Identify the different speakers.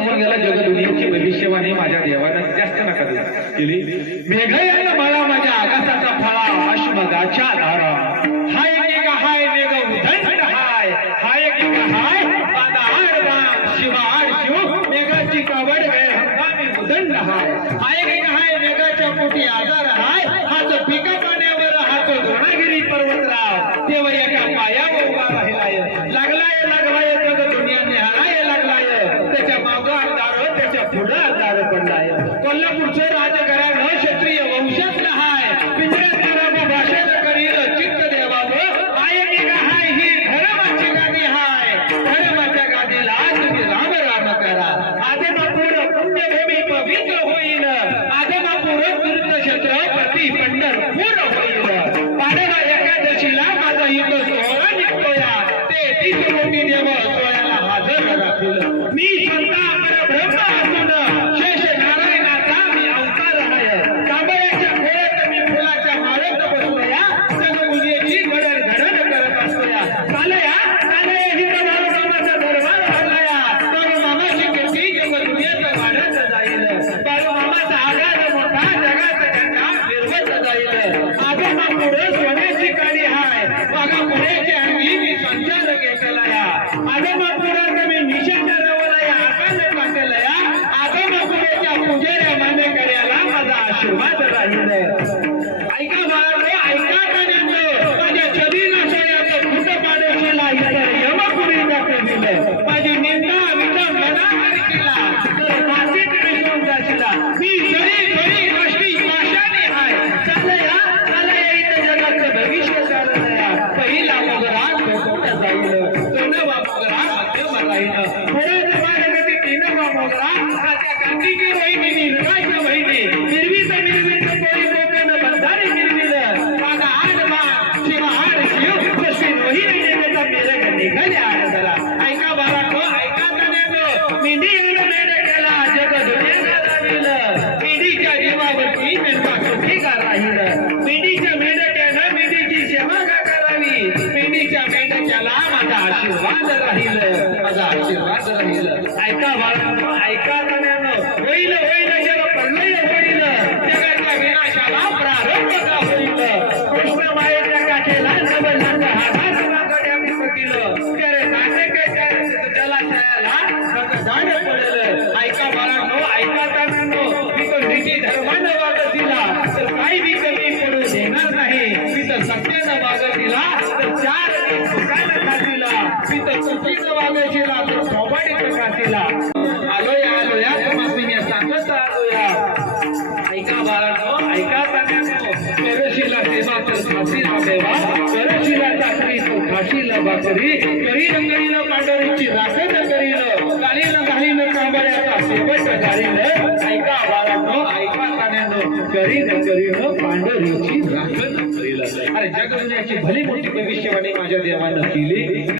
Speaker 1: सांगून गेला जग भविष्यवाणी माझ्या देवानं जास्त नका देऊ. केली मेघयान मला माझ्या आकाशाचा कोल्हापूरचं क्षत्रिय हाय पिंजऱ्यात करावं भाषेत करील चित्त देवावं हाय हाय ही धर्माची गादी हाय. धर्माच्या गादीला तुम्ही राम राम करा. आदमापूर पुण्यभूमी पवित्र होईल आदमापूर तीर्थक्षेत्र प्रति पंढरपूर होईल माझा आशीर्वाद राहील निघाले आड जरा ऐका बाळांनो हो, ऐका केला जग दुनियाला जीवावरती सुखी का मेंढक्यानं सेवा का करावी? मेंढीच्या मेंढक्याला माझा आशीर्वाद राहील. माझा आशीर्वाद ऐका बाळांनो हो, ऐका होईल होईल मी तो नीती दिला तर काही बी कमी पडू देणार नाही. मी तर सत्यानं दिला तर चार दिन सुखानं खातीला मी तर चुकीचं वागायचीला तर सोबाडीचं खातीला आलोय आलोया मी सांगत आलोया. ऐका बाळांनो ऐका सगळ्यांनो. करशीला सेवा तर सेवा करशीला चाकरी तर खाशीला भाकरी करी रंगळीला पांढरीची राखत सगळ्यांनो करी करीन हो, पांढरीची राखण करीला अरे जगदुनियाची भली मोठी भविष्यवाणी माझ्या देवानं केली.